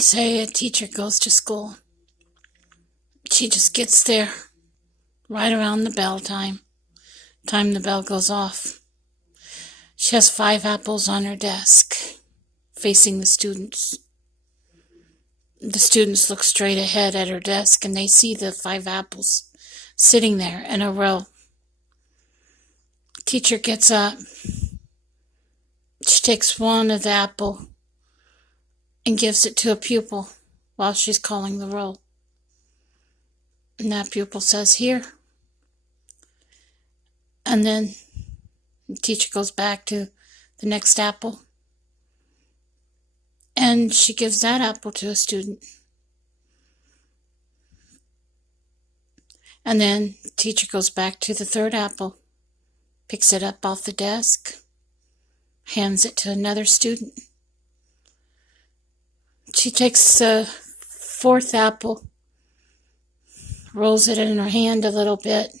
Say a teacher goes to school. She just gets there right around the bell time the bell goes off. She has 5 apples on her desk, facing the students. The students look straight ahead at her desk, and they see the 5 apples sitting there in a row. Teacher gets up. She takes one of the apple and gives it to a pupil while she's calling the roll. And that pupil says, "Here." And then the teacher goes back to the next apple, and she gives that apple to a student. And then the teacher goes back to the 3rd apple, picks it up off the desk, hands it to another student. She takes the 4th apple, rolls it in her hand a little bit,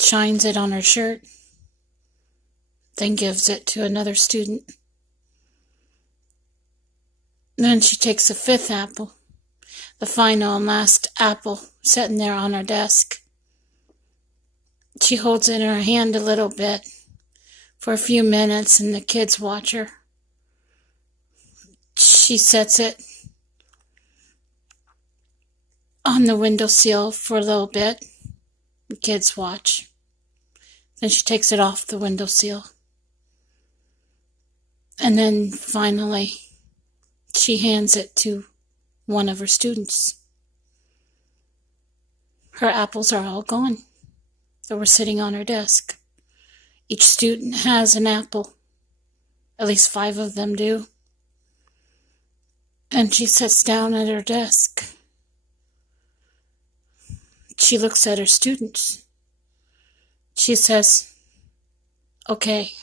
shines it on her shirt, then gives it to another student. Then she takes the 5th apple, the final and last apple sitting there on her desk. She holds it in her hand a little bit for a few minutes, and the kids watch her. She sets it on the windowsill for a little bit. The kids watch. Then she takes it off the windowsill. And then finally, she hands it to one of her students. Her apples are all gone. They were sitting on her desk. Each student has an apple. At least 5 of them do. And she sits down at her desk. She looks at her students. She says, "Okay,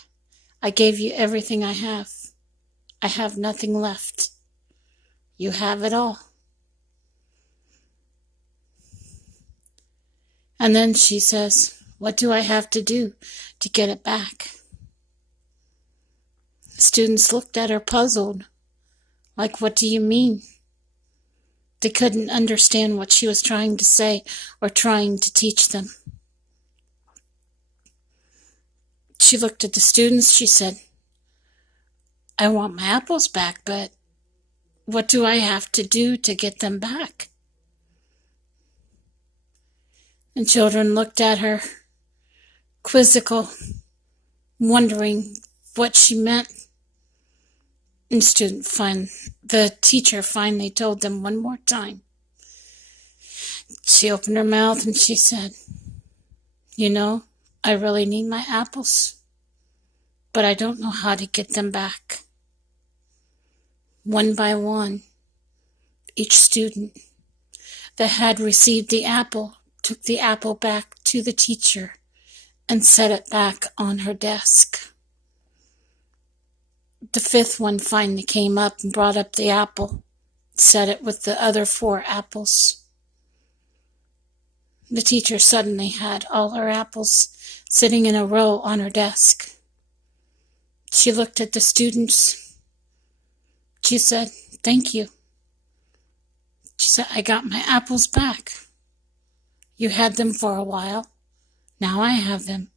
I gave you everything I have. I have nothing left. You have it all." And then she says, "What do I have to do to get it back?" The students looked at her puzzled, like, "What do you mean?" They couldn't understand what she was trying to say or trying to teach them. She looked at the students. She said, "I want my apples back, but what do I have to do to get them back?" And children looked at her, quizzical, wondering what she meant. And the teacher finally told them one more time. She opened her mouth and she said, "You know, I really need my apples, but I don't know how to get them back." One by one, each student that had received the apple took the apple back to the teacher and set it back on her desk. The 5th one finally came up and brought up the apple, set it with the other 4 apples. The teacher suddenly had all her apples sitting in a row on her desk. She looked at the students. She said, "Thank you." She said, "I got my apples back. You had them for a while. Now I have them."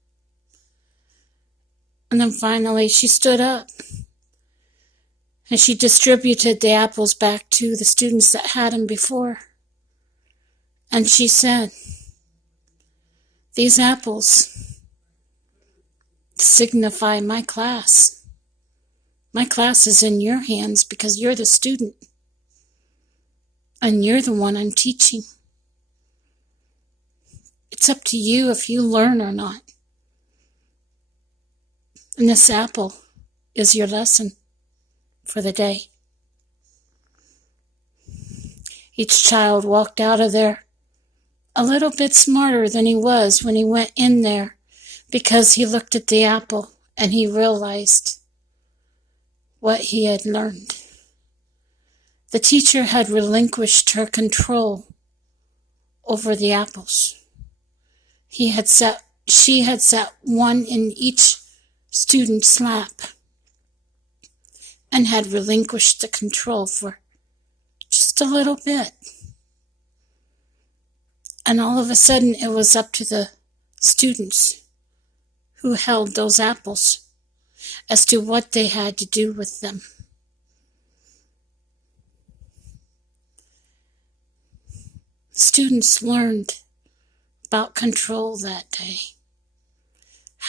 And then finally she stood up and she distributed the apples back to the students that had them before. And she said, "These apples signify my class. My class is in your hands because you're the student. And you're the one I'm teaching. It's up to you if you learn or not. And this apple is your lesson for the day." Each child walked out of there a little bit smarter than he was when he went in there, because he looked at the apple and he realized what he had learned. The teacher had relinquished her control over the apples. She had set one in each student's lap and had relinquished the control for just a little bit. And all of a sudden, it was up to the students who held those apples as to what they had to do with them. Students learned about control that day,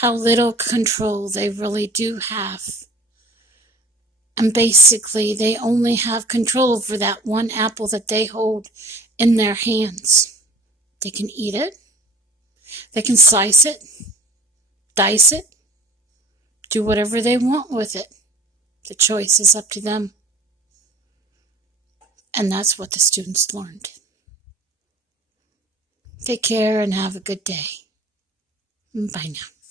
how little control they really do have. And basically, they only have control over that one apple that they hold in their hands. They can eat it, they can slice it, dice it, do whatever they want with it. The choice is up to them. And that's what the students learned. Take care and have a good day. Bye now.